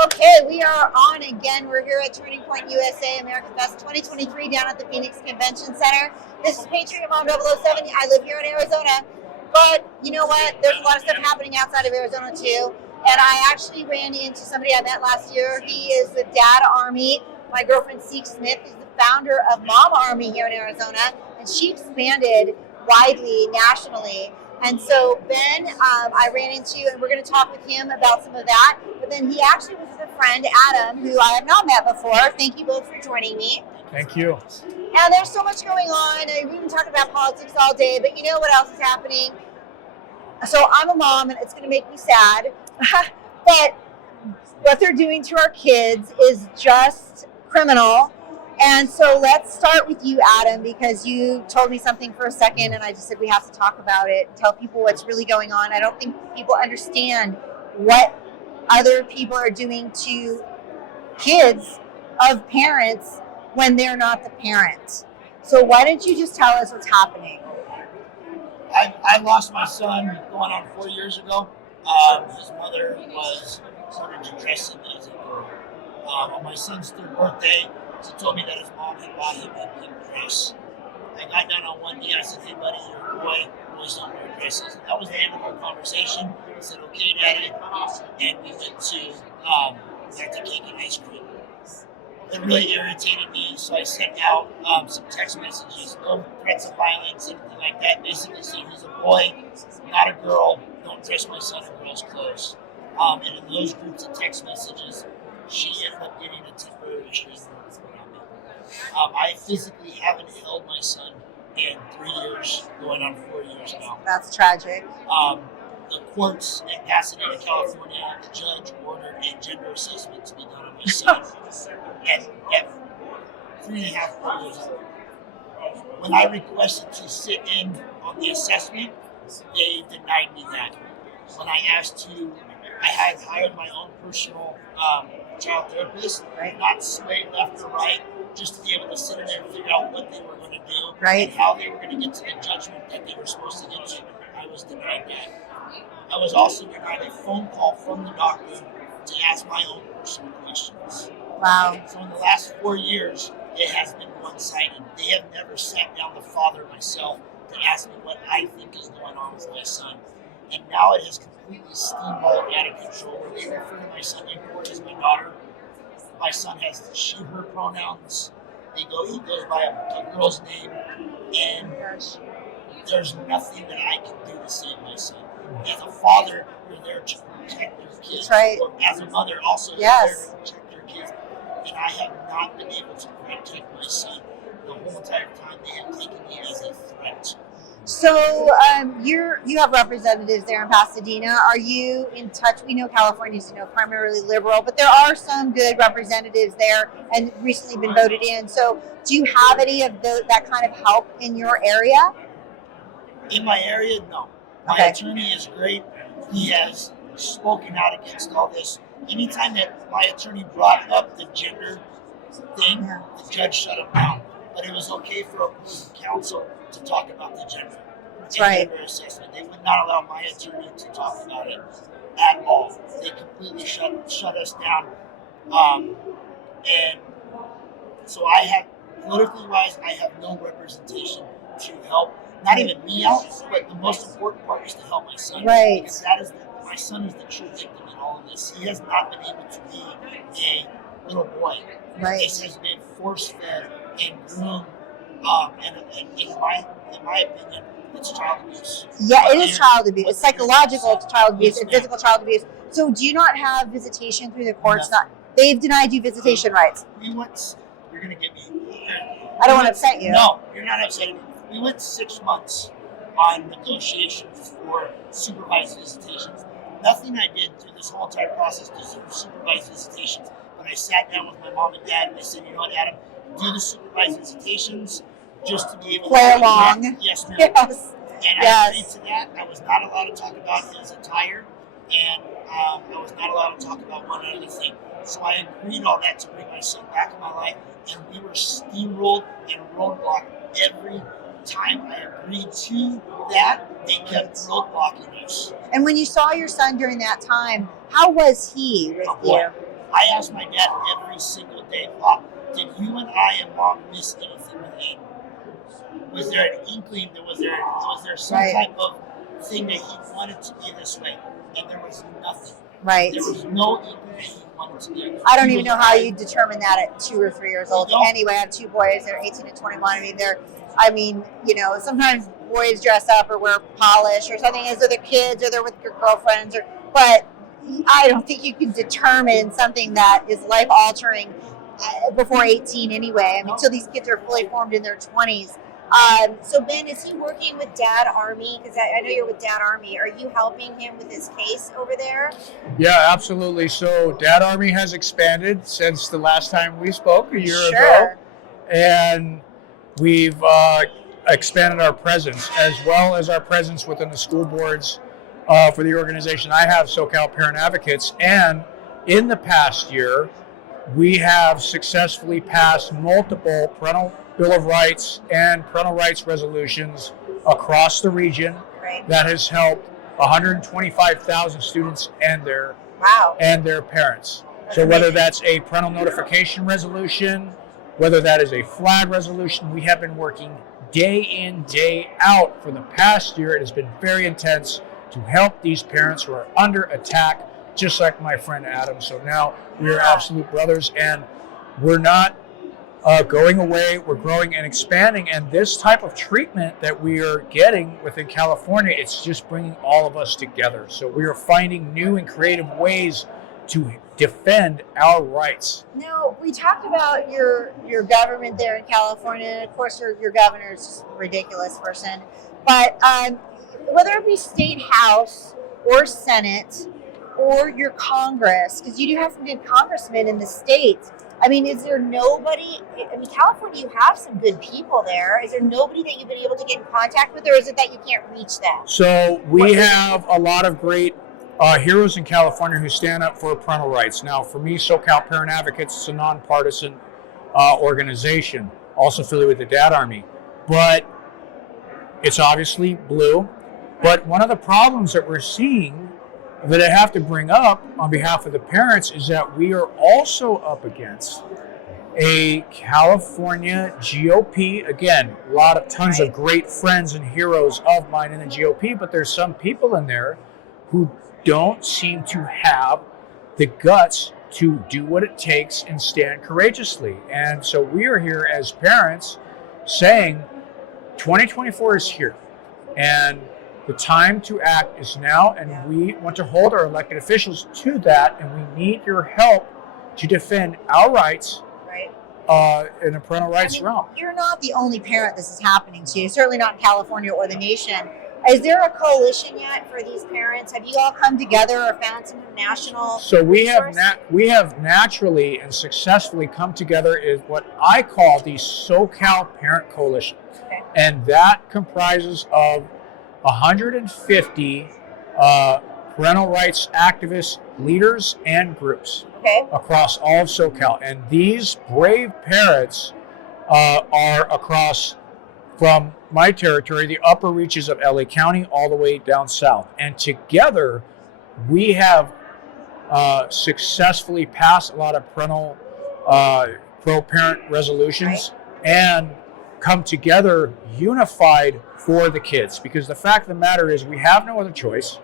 Okay, we are on again. We're here at Turning Point USA AMFEST 2023 down at the Phoenix Convention Center. This is Patriot Mom 007. I live here in Arizona. But you know what? There's a lot of stuff happening outside of Arizona too. And I actually ran into somebody I met last year. He is the Dad Army. My girlfriend, Seek Smith, is the founder of Mom Army here in Arizona. And she expanded widely, nationally. And so Ben, I ran into, and we're going to talk with him about some of that. But then he actually was with a friend, Adam, who I have not met before. Thank you both for joining me. Thank you. And there's so much going on. We've been talking about politics all day, but you know what else is happening? So I'm a mom, and it's going to make me sad. But what they're doing to our kids is just criminal. And so let's start with you, Adam, because you told me something for a second, and I just said we have to talk about it, tell people what's really going on. I don't think people understand what other people are doing to kids of parents when they're not the parent. So why don't you just tell us what's happening? I lost my son going on 4 years ago. His mother started to dress him as a girl. On my son's third birthday, she told me that his mom had bought him a pink dress. I got down on one knee. I said, "Hey, buddy, you're a boy. Boys don't wear dresses." And that was the end of our conversation. I said, "Okay, Daddy." And we went to got the cake and ice cream. It really irritated me, so I sent out some text messages, no threats of violence, anything like that, basically saying he's a boy, not a girl. Don't dress my son in girls' clothes. And in those groups of text messages, she ended up getting a temporary restraining order on me. I physically haven't held my son in 3 years, going on 4 years now. That's tragic. The courts in Pasadena, California, the judge ordered a gender assessment to be done on my son at 3.5, 4 years old. When I requested to sit in on the assessment, they denied me that. When I asked I had hired my own personal child therapist, not sway left or right, just to be able to sit in there and figure out what they were going to do and how they were going to get to the judgment that they were supposed to get to. I was denied that. I was also denied a phone call from the doctor to ask my own personal questions. Wow. So in the last 4 years, it has been one-sided. They have never sat down, the father, myself, to ask me what I think is going on with my son. And now it has completely steamrolled out of control, where they refer to my son in court as my daughter. My son has she, her pronouns. He goes by a girl's name, and there's nothing that I can do to save my son. As a father, you're there to protect your kids. That's right. Or as a mother, also you're there to protect your kids. And I have not been able to protect my son the whole entire time. They have taken me as a threat. So you have representatives there in Pasadena. Are you in touch? We know California's primarily liberal, but there are some good representatives there and recently been voted in. So do you have any of that kind of help in your area? In my area, no. My attorney is great. He has spoken out against all this. Anytime that my attorney brought up the gender thing, the judge shut him down. But it was okay for opposing counsel to talk about the gender. That's right. Gender assessment. They would not allow my attorney to talk about it at all. They completely shut us down. And so I have, politically wise, I have no representation to help. Not even me out, but the most important part is to help my son. Right. Because my son is the true victim in all of this. He has not been able to be a little boy. Right. This has been force-fed and groomed. And in my opinion, it's child abuse. Yeah, it is child abuse. It's psychological child abuse and physical child abuse. So do you not have visitation through the courts? No. They've denied you visitation rights. You're going to get me. I don't want to upset you. No, you're not upsetting me. We went 6 months on negotiations for supervised visitations. Nothing I did through this whole entire process deserved supervised visitations. When I sat down with my mom and dad, and they said, "You know what, Adam, do the supervised visitations just to be able play to along." Yes, ma'am. Yes. And I agreed to that. I was not allowed to talk about his attire, and I was not allowed to talk about one other thing. So I agreed all that to bring my son back in my life, and we were steamrolled and roadblocked every time I agreed to that. They kept roadblocking us. And when you saw your son during that time, how was he with you? I asked my dad every single day, Pop, did you and I and Mom miss anything with Aiden? Was there an inkling? Was there some type of thing that he wanted to be this way? And there was nothing. Right. There was no inkling that he wanted to be. I don't even know how you determine that at 2 or 3 years old. Anyway, I have 2 boys. They're 18 and 21. Sometimes boys dress up or wear polish or something as though they're kids or they're with your girlfriends. But I don't think you can determine something that is life-altering before 18 anyway. I mean, until these kids are fully formed in their 20s. So Ben, is he working with Dad Army? Because I know you're with Dad Army. Are you helping him with his case over there? Yeah, absolutely. So Dad Army has expanded since the last time we spoke a year ago. And we've expanded our presence as well as our presence within the school boards for the organization. I have SoCal Parent Advocates. And in the past year, we have successfully passed multiple parental Bill of Rights and parental rights resolutions across the region that has helped 125,000 students and their parents. So whether that's a parental notification resolution, whether that is a flag resolution, we have been working day in, day out for the past year. It has been very intense to help these parents who are under attack, just like my friend Adam. So now we are absolute brothers, and we're not going away. We're growing and expanding, and this type of treatment that we are getting within California, it's just bringing all of us together. So we are finding new and creative ways to defend our rights. Now, we talked about your government there in California, and of course your governor is just a ridiculous person, but whether it be state house or Senate or your Congress, because you do have some good congressmen in the state, I mean, is there nobody, California, you have some good people there. Is there nobody that you've been able to get in contact with, or is it that you can't reach them? So we have a lot of great heroes in California who stand up for parental rights. Now, for me, SoCal Parent Advocates is a nonpartisan organization, also affiliated with the Dad Army. But it's obviously blue. But one of the problems that we're seeing that I have to bring up on behalf of the parents is that we are also up against a California GOP. Again, tons of great friends and heroes of mine in the GOP, but there's some people in there who don't seem to have the guts to do what it takes and stand courageously. And so we are here as parents saying 2024 is here, and the time to act is now, and we want to hold our elected officials to that, and we need your help to defend our rights in the parental rights realm. You're not the only parent this is happening to. Certainly not in California or the nation. Is there a coalition yet for these parents? Have you all come together or found some national? So we have naturally and successfully come together in what I call the SoCal Parent Coalition, and that comprises of 150 parental rights activists, leaders, and groups across all of SoCal. And these brave parents are across from my territory, the upper reaches of LA County, all the way down south. And together, we have successfully passed a lot of parental pro-parent resolutions and come together unified for the kids, because the fact of the matter is we have no other choice,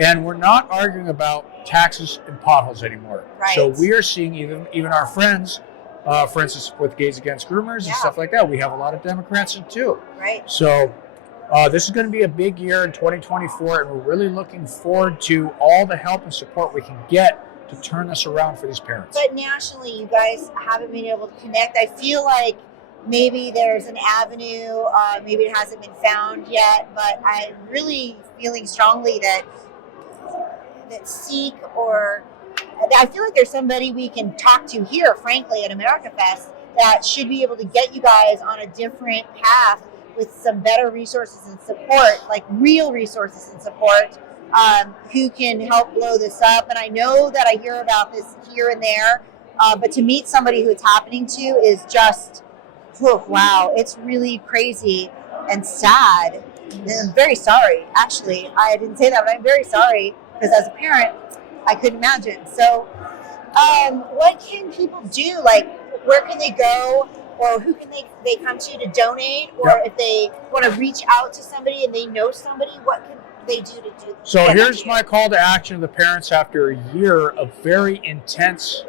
and we're not arguing about taxes and potholes anymore. So we are seeing even our friends, for instance, with Gays Against Groomers and stuff like that, we have a lot of Democrats in too. So this is going to be a big year in 2024, and we're really looking forward to all the help and support we can get to turn this around for these parents. But nationally, you guys haven't been able to connect. I feel like maybe there's an avenue, maybe it hasn't been found yet, but I'm really feeling strongly that SEEK, or I feel like there's somebody we can talk to here, frankly, at AmericaFest, that should be able to get you guys on a different path with some better resources and support, like real resources and support, who can help blow this up. And I know that I hear about this here and there, but to meet somebody who it's happening to is just, wow, it's really crazy and sad. And I'm very sorry. Actually, I didn't say that, but I'm very sorry, because as a parent, I couldn't imagine. So What can people do? Like, where can they go? Or who can they come to donate? Or Yep. if they want to reach out to somebody and they know somebody, what can they do to do? So here's my call to action to the parents after a year of very intense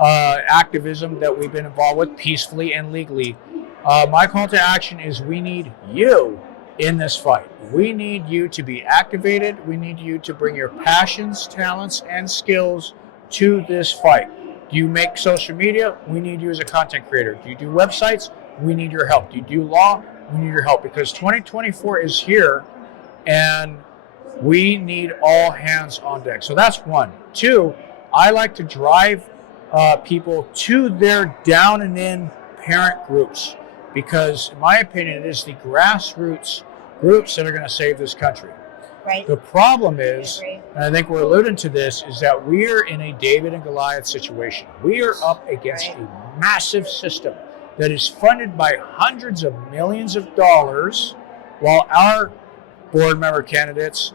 activism that we've been involved with peacefully and legally. My call to action is we need you in this fight. We need you to be activated. We need you to bring your passions, talents, and skills to this fight. Do you make social media? We need you as a content creator. Do you do websites? We need your help. Do you do law? We need your help because 2024 is here and we need all hands on deck. So that's one. Two, I like to drive people to their down and in parent groups because, in my opinion, it is the grassroots groups that are going to save this country. Right. The problem is, and I think we're alluding to this, is that we're in a David and Goliath situation. We are up against a massive system that is funded by hundreds of millions of dollars, while our board member candidates,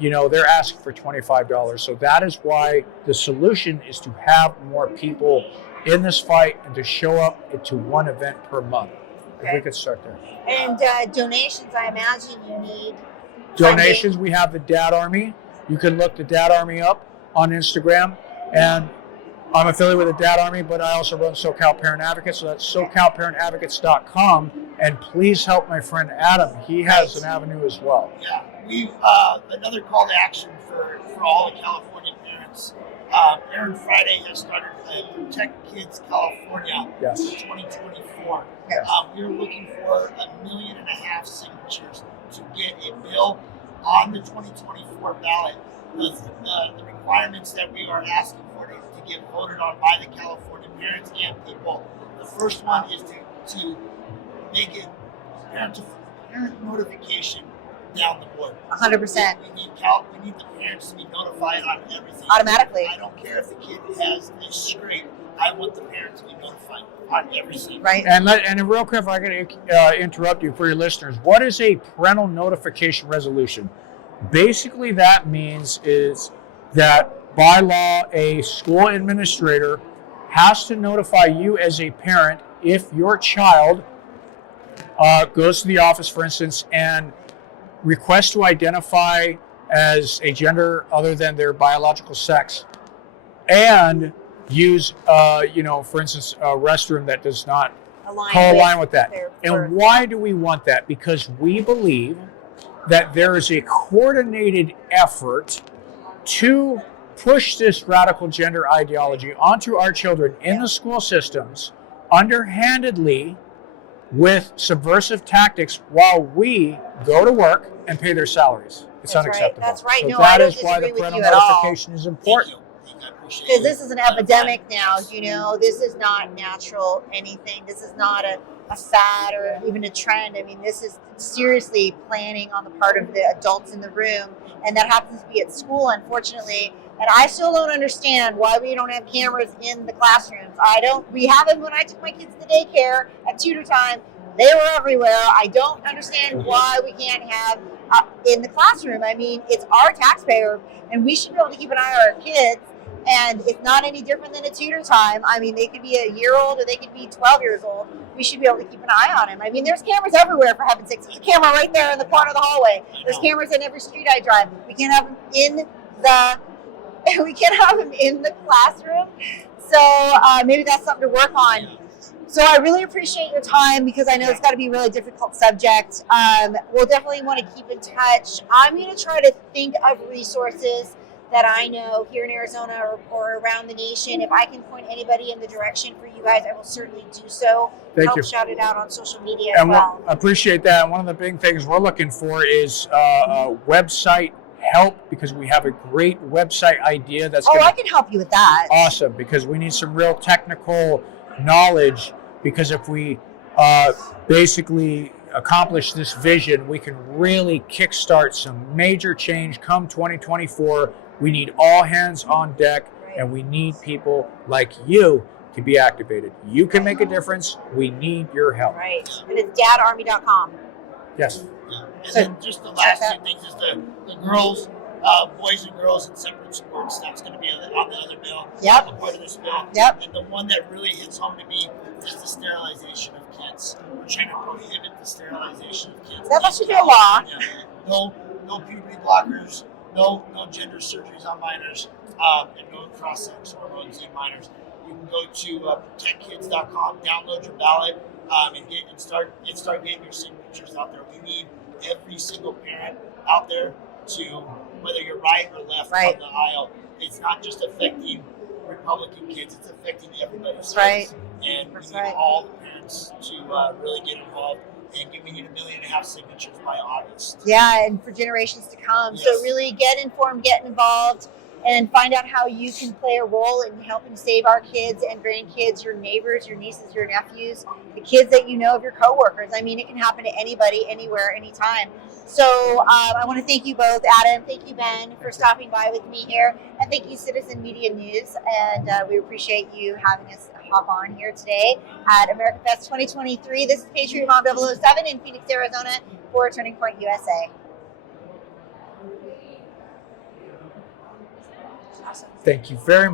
they're asking for $25. So that is why the solution is to have more people in this fight and to show up to one event per month. If we could start there. And donations, I imagine you need. Donations, we have the Dad Army. You can look the Dad Army up on Instagram. And I'm affiliated with the Dad Army, but I also run SoCal Parent Advocates. So that's SoCalParentAdvocates.com. And please help my friend Adam. He has an avenue as well. Yeah, we've another call to action for all the California parents. Aaron Friday has started Protect Kids California Yes. for 2024. Yes. We're looking for 1.5 million signatures to get a bill on the 2024 ballot. The requirements that we are asking for to get voted on by the California parents and people. The first one is to make it parent notification down the board. 100%. We need the parents to be notified on everything. Automatically. I don't care if the kid has a scrape. I want the parent to be notified on everything. Right. And real quick, if I can interrupt you for your listeners, what is a parental notification resolution? Basically, that means is that by law, a school administrator has to notify you as a parent if your child goes to the office, for instance, and requests to identify as a gender other than their biological sex, and use, for instance, a restroom that does not align with that. And why do we want that? Because we believe that there is a coordinated effort to push this radical gender ideology onto our children in the school systems underhandedly with subversive tactics while we go to work and pay their salaries. It's unacceptable. That's right. So No, that I don't is why the disagree with parental you at all. notification is important. Because this is an epidemic now, this is not natural anything. This is not a fad or even a trend. I mean, this is seriously planning on the part of the adults in the room, and that happens to be at school, unfortunately. And I still don't understand why we don't have cameras in the classrooms. We have them when I took my kids to daycare at tutor time. They were everywhere. I don't understand why we can't have in the classroom. I mean, it's our taxpayer, and we should be able to keep an eye on our kids. And it's not any different than a tutor time. I mean, they could be a year old or they could be 12 years old. We should be able to keep an eye on them. I mean, there's cameras everywhere, for heaven's sakes. There's a camera right there in the corner of the hallway. There's cameras in every street I drive. We can't have them in the classroom. So maybe that's something to work on. So I really appreciate your time because I know it's got to be a really difficult subject. We'll definitely want to keep in touch. I'm going to try to think of resources that I know here in Arizona or around the nation. If I can point anybody in the direction for you guys, I will certainly do so. Thank you. Shout it out on social media as And well. I appreciate that. One of the big things we're looking for is website help, because we have a great website idea that's I can help you with that. Awesome, because we need some real technical knowledge, because if we basically accomplish this vision, we can really kickstart some major change come 2024. We need all hands on deck, and we need people like you to be activated. You can make a difference. We need your help. Right. And it's dadarmy.com. Yes. And then just the last two things is the girls boys and girls in separate sports. That's going to be on the other bill. Yep. A part of this bill. Yep. And the one that really hits home to me is the sterilization of kids. We're trying to prohibit the sterilization of kids. That should be a law. No puberty blockers. No gender surgeries on minors. And no cross-sex hormones in minors. You can go to protectkids.com, download your ballot, and start getting your signatures out there. We need every single parent out there to, whether you're right or left on the aisle, it's not just affecting Republican kids, it's affecting everybody's kids. And we need all the parents to really get involved. And we need 1.5 million signatures by August. Yeah, and for generations to come. Yes. So really get informed, get involved, and find out how you can play a role in helping save our kids and grandkids, your neighbors, your nieces, your nephews, the kids that you know of your coworkers. I mean, it can happen to anybody, anywhere, anytime. So I want to thank you both, Adam. Thank you, Ben, for stopping by with me here. And thank you, Citizen Media News. And we appreciate you having us hop on here today at AmericaFest 2023. This is Patriot Mom 007 in Phoenix, Arizona for Turning Point USA. Thank you very much.